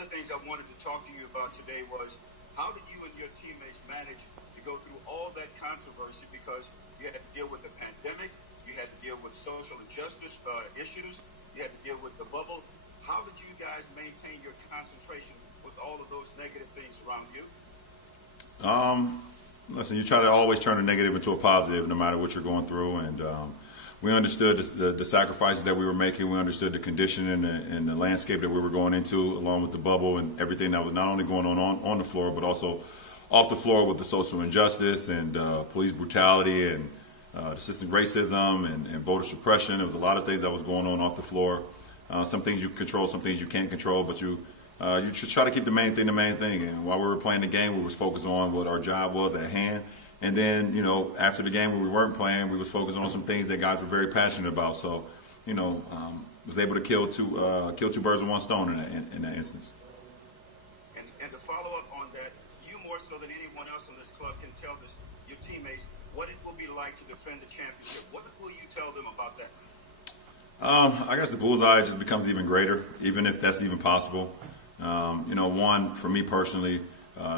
the things I wanted to talk to you about today was how did you and your teammates manage to go through all that controversy, because you had to deal with the pandemic, you had to deal with social injustice issues, you had to deal with the bubble. How did you guys maintain your concentration with all of those negative things around you? Listen, you try to always turn a negative into a positive no matter what you're going through. And we understood the sacrifices that we were making. We understood the condition and the landscape that we were going into, along with the bubble and everything that was not only going on the floor, but also off the floor with the social injustice and police brutality and systemic racism and voter suppression. There was a lot of things that was going on off the floor. Some things you can control, some things you can't control, but you just try to keep the main thing the main thing. And while we were playing the game, we was focused on what our job was at hand. And then, after the game when we weren't playing, we was focused on some things that guys were very passionate about. So, was able to kill two birds with one stone in that instance. And to follow up on that, you more so than anyone else in this club can tell your teammates what it will be like to defend the championship. What will you tell them about that? I guess the bullseye just becomes even greater, even if that's even possible. One, for me personally,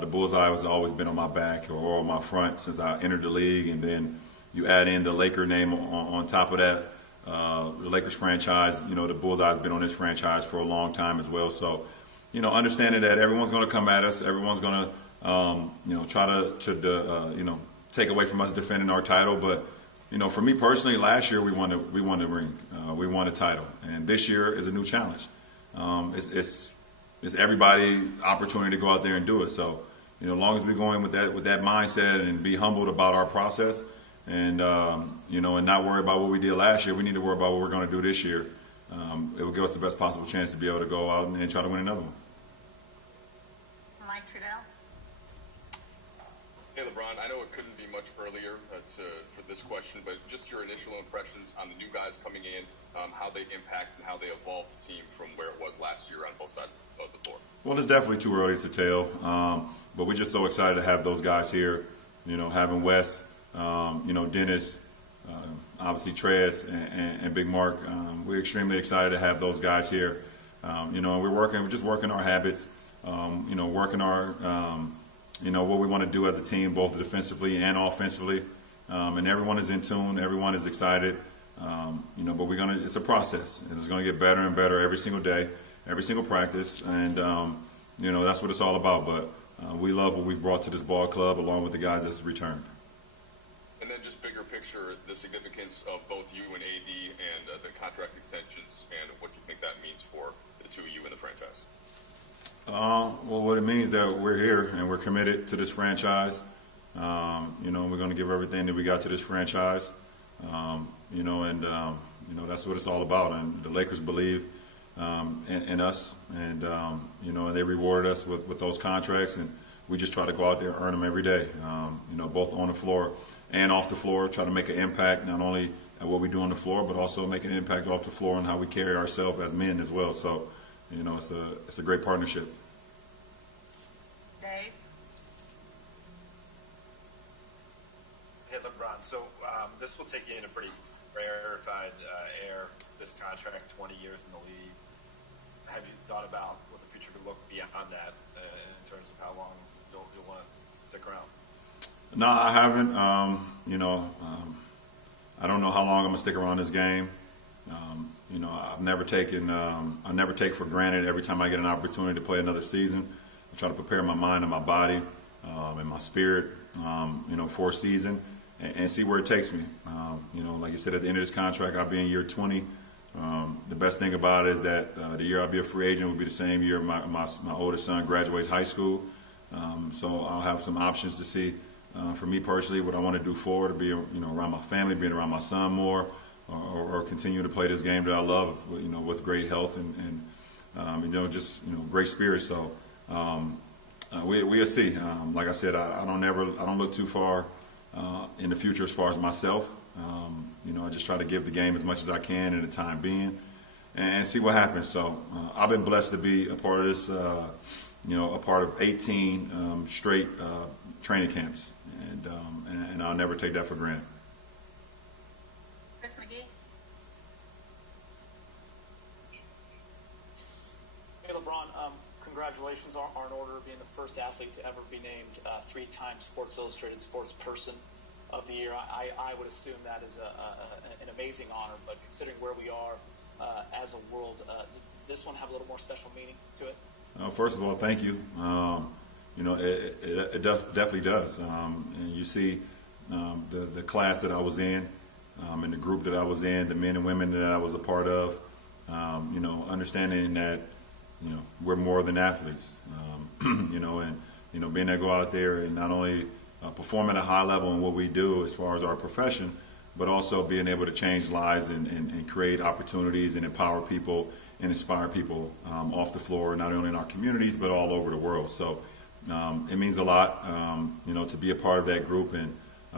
the bullseye has always been on my back or on my front since I entered the league, and then you add in the Laker name on top of that, the Lakers franchise. The bullseye has been on this franchise for a long time as well. So, understanding that everyone's going to come at us, everyone's going to, try to take away from us defending our title. But, for me personally, last year we won the ring, we won a title, and this year is a new challenge. It's everybody's opportunity to go out there and do it. So, as long as we go in with that mindset and be humbled about our process, and and not worry about what we did last year, we need to worry about what we're going to do this year. It will give us the best possible chance to be able to go out and try to win another one. Mike Trudell. Hey, LeBron, I know it couldn't be much earlier for this question, but just your initial impressions on the new guys coming in, how they impact and how they evolve the team from where it was last year on both sides of the floor. Well, it's definitely too early to tell, but we're just so excited to have those guys here. Having Wes, Dennis, obviously Trez and Big Mark. We're extremely excited to have those guys here. And we're just working our habits, working our, what we want to do as a team, both defensively and offensively. And everyone is in tune. Everyone is excited. But it's a process, and it's going to get better and better every single day, every single practice. And, that's what it's all about. But we love what we've brought to this ball club along with the guys that's returned. And then just bigger picture, the significance of both you and AD and the contract extensions and what you think that means for the two of you and the franchise. Well, what it means that we're here and we're committed to this franchise. We're going to give everything that we got to this franchise. That's what it's all about. And the Lakers believe in us, and and they rewarded us with those contracts, and we just try to go out there and earn them every day. Both on the floor and off the floor, try to make an impact not only at what we do on the floor, but also make an impact off the floor and how we carry ourselves as men as well. So, it's a great partnership. Dave. Hey, LeBron. So this will take you in a pretty rarefied air, this contract, 20 years in the league. Have you thought about what the future could look beyond that in terms of how long you'll want to stick around? No, I haven't. I don't know how long I'm going to stick around this game. I've never taken, I never take for granted every time I get an opportunity to play another season. I try to prepare my mind and my body and my spirit, for a season and see where it takes me. Like you said, at the end of this contract, I'll be in year 20. The best thing about it is that the year I'll be a free agent will be the same year my oldest son graduates high school. So I'll have some options to see, for me personally, what I want to do forward, to be around my family, being around my son more, or continue to play this game that I love, with great health and great spirit. So we'll see. Like I said, I don't look too far in the future as far as myself. I just try to give the game as much as I can in the time being, and see what happens. So I've been blessed to be a part of this, a part of 18 straight training camps, and I'll never take that for granted. Chris McGee. Hey, LeBron. congratulations are in order of being the first athlete to ever be named 3-time Sports Illustrated Sports Person of the Year. I would assume that is an amazing honor, but considering where we are as a world, does this one have a little more special meaning to it? First of all, thank you. It definitely does. And you see the class that I was in, and the group that I was in, the men and women that I was a part of, understanding that, we're more than athletes, and, being able to go out there and not only perform at a high level in what we do as far as our profession, but also being able to change lives and create opportunities and empower people and inspire people off the floor, not only in our communities, but all over the world. So it means a lot, to be a part of that group and,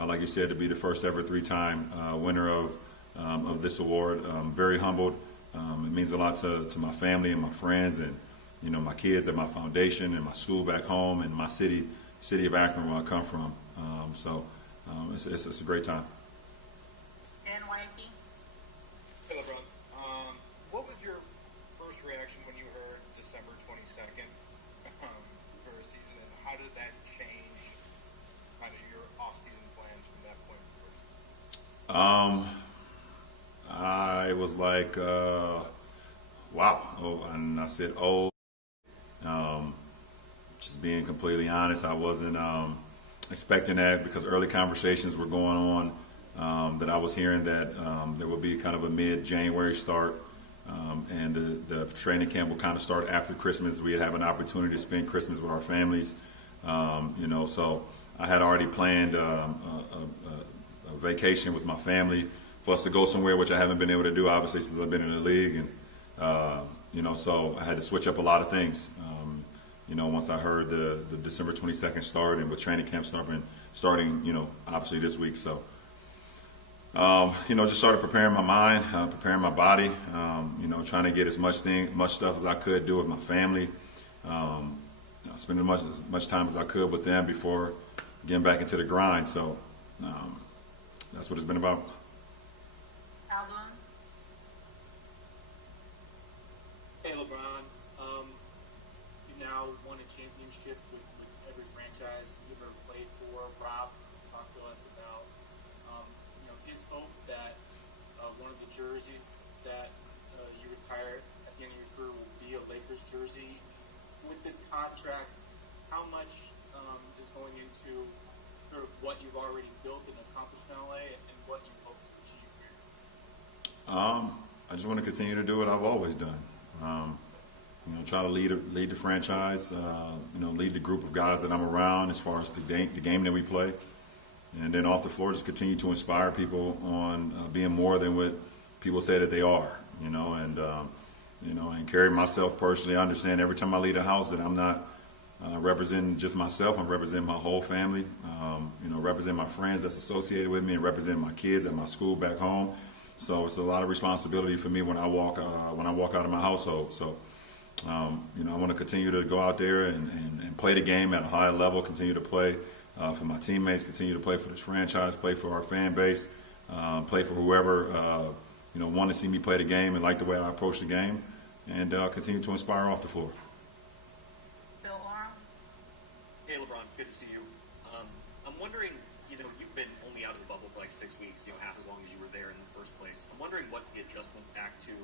like you said, to be the first ever 3-time winner of this award. Very humbled. It means a lot to my family and my friends and, my kids at my foundation and my school back home and my city of Akron, where I come from. It's a great time. NYP. Hey, LeBron. What was your first reaction when you heard December 22nd for a season, and how did that change kind of your off-season plans from that point forward? I was like, wow. Oh, and I said, oh. Just being completely honest, I wasn't expecting that, because early conversations were going on that I was hearing that there would be kind of a mid-January start, and the training camp will kind of start after Christmas. We'd have an opportunity to spend Christmas with our families, so I had already planned a vacation with my family for us to go somewhere, which I haven't been able to do, obviously, since I've been in the league. And, so I had to switch up a lot of things, once I heard the December 22nd start, and with training camp starting, obviously this week. So, just started preparing my mind, preparing my body, trying to get as much stuff as I could do with my family, spending as much time as I could with them before getting back into the grind. So that's what it's been about. Album. Hey, LeBron. You now won a championship with every franchise you've ever played for. Rob talked to us about his hope that one of the jerseys that you retire at the end of your career will be a Lakers jersey. With this contract, how much is going into sort of what you've already built and accomplished in LA, and what you hope to achieve here? I just want to continue to do what I've always done. Try to lead the franchise, lead the group of guys that I'm around as far as the game that we play. And then off the floor, just continue to inspire people on being more than what people say that they are, and carry myself personally. I understand every time I leave a house that I'm not representing just myself. I'm representing my whole family, representing my friends that's associated with me, and representing my kids at my school back home. So it's a lot of responsibility for me when I walk out of my household. So, I want to continue to go out there and play the game at a high level, continue to play for my teammates, continue to play for this franchise, play for our fan base, play for whoever, want to see me play the game and like the way I approach the game, and continue to inspire off the floor. Bill Oram. Hey, LeBron, good to see you. I'm wondering, you've been only out of the bubble for like 6 weeks, half as long as you were there in the first place. I'm wondering what the adjustment back to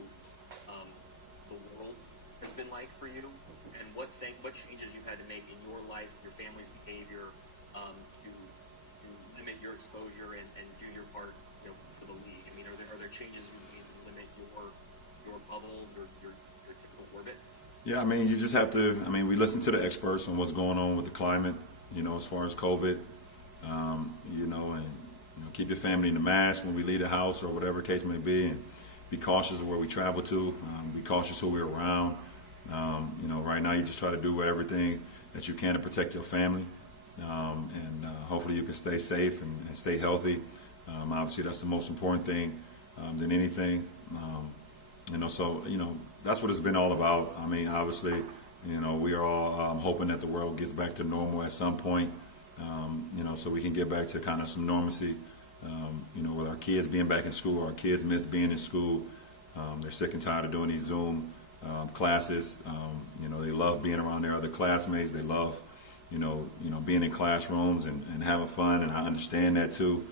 the world has been like for you, and what changes you've had to make in your life, your family's behavior, to limit your exposure and do your part, for the league. I mean, are there changes you need to limit your bubble, your typical orbit? Yeah, you just have to. We listen to the experts on what's going on with the climate, as far as COVID, and keep your family in the mask when we leave the house or whatever the case may be, and be cautious of where we travel to. Be cautious who we're around. Right now you just try to do everything that you can to protect your family, and hopefully you can stay safe and stay healthy. Obviously that's the most important thing than anything. So that's what it's been all about. Obviously, we are all hoping that the world gets back to normal at some point, so we can get back to kind of some normalcy. With our kids being back in school, our kids miss being in school. They're sick and tired of doing these Zoom classes. They love being around their other classmates. They love, being in classrooms and having fun, and I understand that too.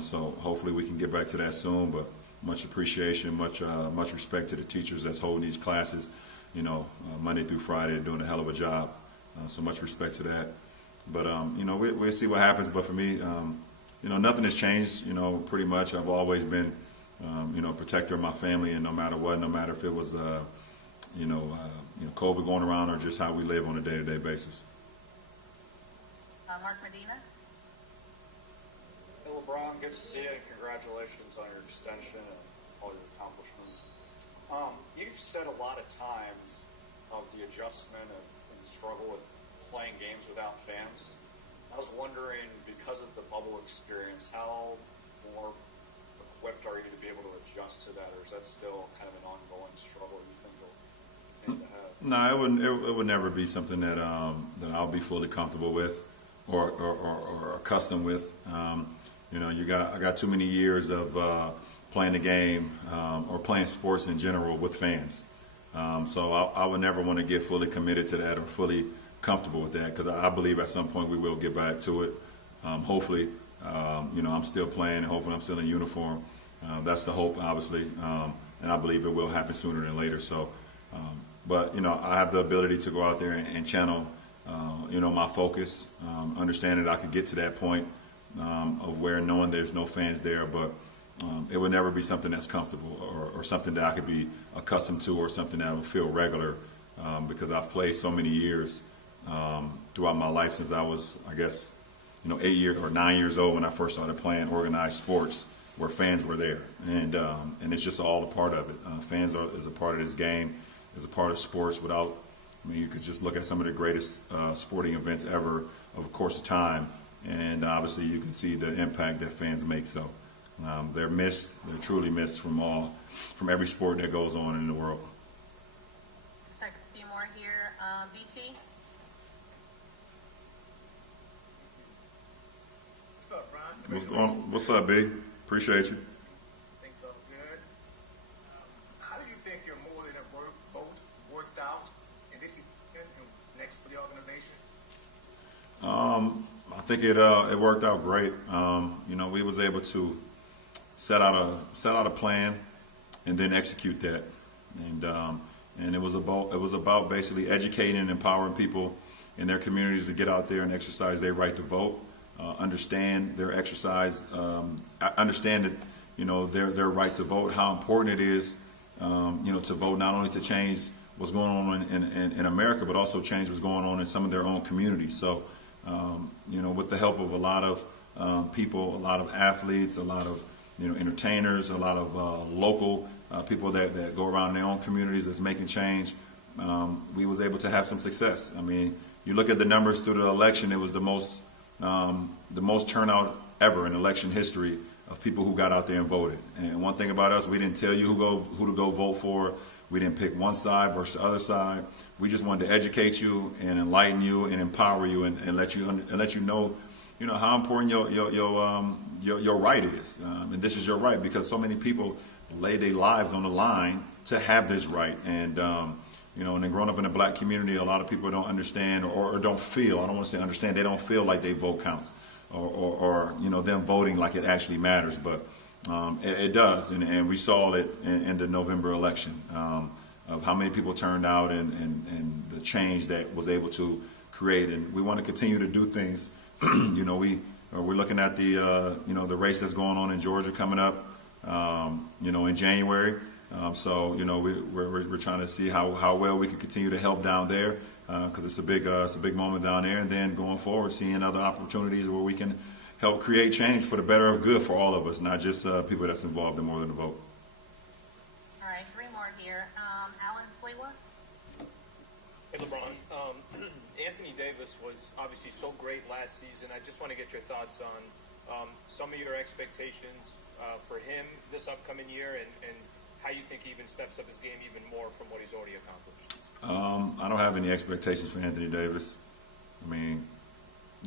So hopefully we can get back to that soon. But much appreciation, much respect to the teachers that's holding these classes, Monday through Friday. They're doing a hell of a job. So much respect to that. But we'll see what happens. But for me, nothing has changed. Pretty much I've always been, protector of my family, and no matter what, no matter if it was, COVID going around or just how we live on a day-to-day basis. Mark Medina. Hey, LeBron, good to see you, and congratulations on your extension and all your accomplishments. You've said a lot of times of the adjustment and struggle with playing games without fans. I was wondering, because of the bubble experience, how more equipped are you to be able to adjust to that, or is that still kind of an ongoing struggle you think you'll continue to have? No, it would never be something that I'll be fully comfortable with or accustomed with. I got too many years of playing the game or playing sports in general with fans. So I would never want to get fully committed to that or fully comfortable with that, because I believe at some point we will get back to it. Hopefully, I'm still playing, and hopefully I'm still in uniform. That's the hope, obviously, and I believe it will happen sooner than later. So, but I have the ability to go out there and channel, my focus, understand that I could get to that point of where knowing there's no fans there, but it would never be something that's comfortable or something that I could be accustomed to or something that would feel regular, because I've played so many years throughout my life since I was, 8 years or 9 years old when I first started playing organized sports where fans were there, and it's just all a part of it. Fans is a part of this game, is a part of sports. You could just look at some of the greatest sporting events ever of a course of time, and obviously you can see the impact that fans make. So they're missed. They're truly missed from every sport that goes on in the world. Just take a few more here. BT. What's up, Ron? What's up, B? Appreciate you. Things are good. How do you think your more than a vote worked out in this event and next for the organization? I think it worked out great. We was able to set out a plan and then execute that, and it was about basically educating and empowering people in their communities to get out there and exercise their right to vote, understand their exercise, understand that their right to vote, how important it is to vote, not only to change what's going on in America, but also change what's going on in some of their own communities. So with the help of a lot of people, a lot of athletes, a lot of entertainers, a lot of local people that go around in their own communities that's making change, we was able to have some success. I mean, you look at the numbers through the election, it was the most turnout ever in election history of people who got out there and voted. And one thing about us, we didn't tell you who to go vote for. We didn't pick one side versus the other side. We just wanted to educate you and enlighten you and empower you and let you know how important your right is. And this is your right, because so many people lay their lives on the line to have this right. And and then growing up in the black community, a lot of people don't understand or don't feel. I don't want to say understand. They don't feel like their vote counts, or them voting like it actually matters. But it does, and we saw it in the November election of how many people turned out and the change that was able to create. And we want to continue to do things. We're looking at the race that's going on in Georgia coming up, in January. We're trying to see how well we can continue to help down there, because it's a big moment down there. And then going forward, seeing other opportunities where we can help create change for the better of good for all of us, not just people that's involved in more than a vote. All right, three more here. Alan Slewa. Hey, LeBron. Anthony Davis was obviously so great last season. I just want to get your thoughts on some of your expectations for him this upcoming year, and how you think he even steps up his game even more from what he's already accomplished. I don't have any expectations for Anthony Davis. I mean,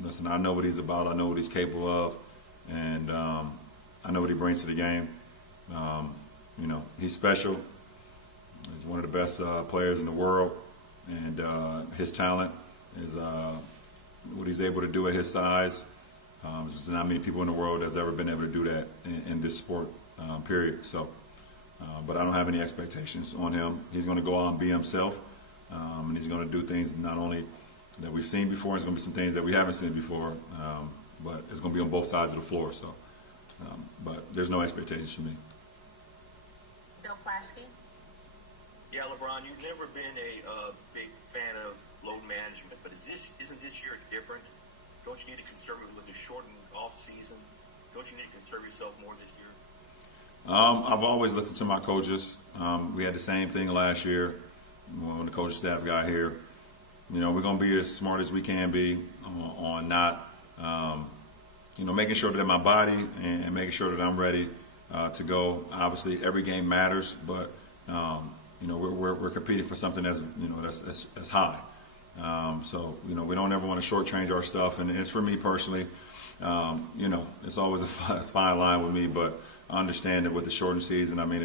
listen, I know what he's about. I know what he's capable of, and I know what he brings to the game. He's special. He's one of the best players in the world, and his talent is what he's able to do at his size. There's not many people in the world that's ever been able to do that in this sport, period. So, but I don't have any expectations on him. He's going to go out and be himself, and he's going to do things not only that we've seen before, it's going to be some things that we haven't seen before, but it's going to be on both sides of the floor. So, but there's no expectations for me. Bill Plaschke. Yeah, LeBron, you've never been a big fan of load management, but isn't this year different? Don't you need to conserve it with a shortened off season? Don't you need to conserve yourself more this year? I've always listened to my coaches. We had the same thing last year when the coaching staff got here. You know, we're going to be as smart as we can be on not, making sure that my body and making sure that I'm ready to go. Obviously, every game matters, but we're competing for something that's high. So we don't ever want to shortchange our stuff, and it's for me personally. It's always a fine line with me, but I understand that with the shortened season. I mean,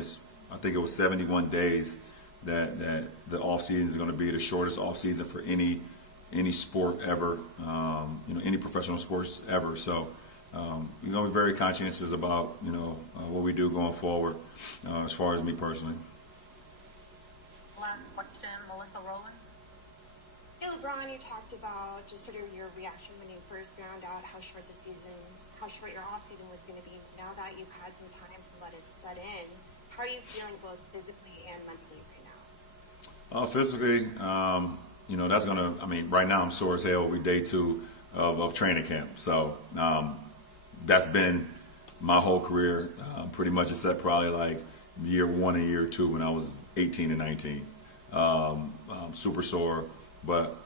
I think it was 71 days that the off season is going to be the shortest off season for any sport ever. Any professional sports ever. So you're going to be very conscientious about what we do going forward, as far as me personally. Last question, Melissa Rowland. Hey, LeBron, you talked about just sort of your reaction when you first found out how short your off season was going to be. Now that you've had some time to let it set in, how are you feeling both physically and mentally right now? Physically, that's going to, right now I'm sore as hell. We day 2 of training camp. So that's been my whole career, pretty much except probably like year 1 and year 2 when I was 18 and 19. Super sore, but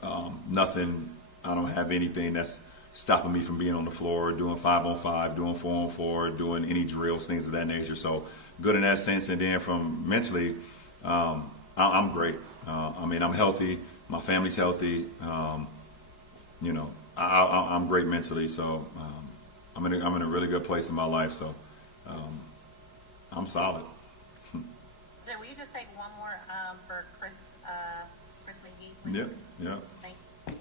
nothing, I don't have anything that's stopping me from being on the floor, doing 5-on-5, doing 4-on-4, doing any drills, things of that nature. So good in that sense. And then from mentally, I'm great. I'm healthy. My family's healthy. I'm great mentally. So I'm in a really good place in my life. So I'm solid. Jay, will you just take one more for Chris McGee, please? Yeah. Thank you.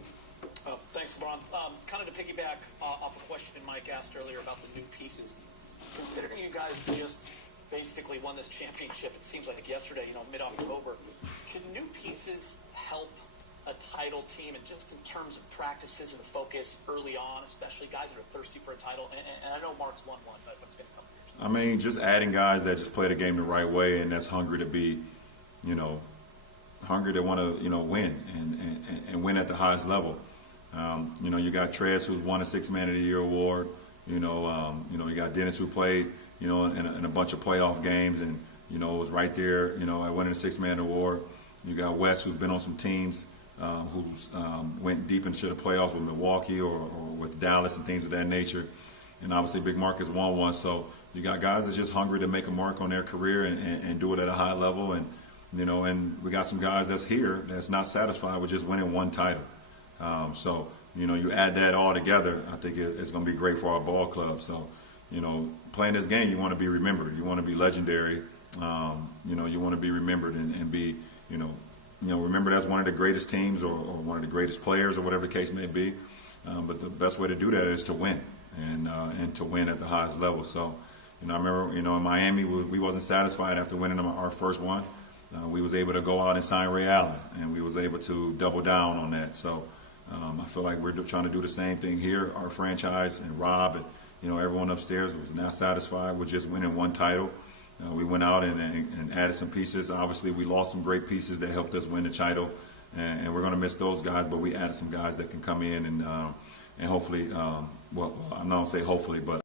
Thanks, LeBron. Kind of to piggyback off a question Mike asked earlier about the new pieces. Considering you guys just basically won this championship, it seems like yesterday, mid-October, can new pieces help a title team, and just in terms of practices and focus early on, especially guys that are thirsty for a title? And I know Mark's won one, but it's been a couple years. Just adding guys that just play the game the right way and that's hungry to be, hungry to want to, win and win at the highest level. You got Trez, who's won a 6 Man of the Year award. You got Dennis, who played, in a bunch of playoff games and, was right there, at winning a 6 Man award. You got Wes, who's been on some teams, who's went deep into the playoffs with Milwaukee or with Dallas and things of that nature. And obviously Big Mark has won one. So you got guys that's just hungry to make a mark on their career and do it at a high level. And, and we got some guys that's here that's not satisfied with just winning one title. So, you add that all together, I think it's going to be great for our ball club. So, playing this game, you want to be remembered. You want to be legendary. You want to be remembered and be, remembered as one of the greatest teams or one of the greatest players or whatever the case may be. But the best way to do that is to win and to win at the highest level. So, I remember, in Miami, we wasn't satisfied after winning our first one. We was able to go out and sign Ray Allen, and we was able to double down on that. So I feel like we're trying to do the same thing here. Our franchise and Rob and everyone upstairs was not satisfied with just winning one title. We went out and added some pieces. Obviously, we lost some great pieces that helped us win the title, and we're going to miss those guys. But we added some guys that can come in and hopefully, I'm not going to say hopefully, but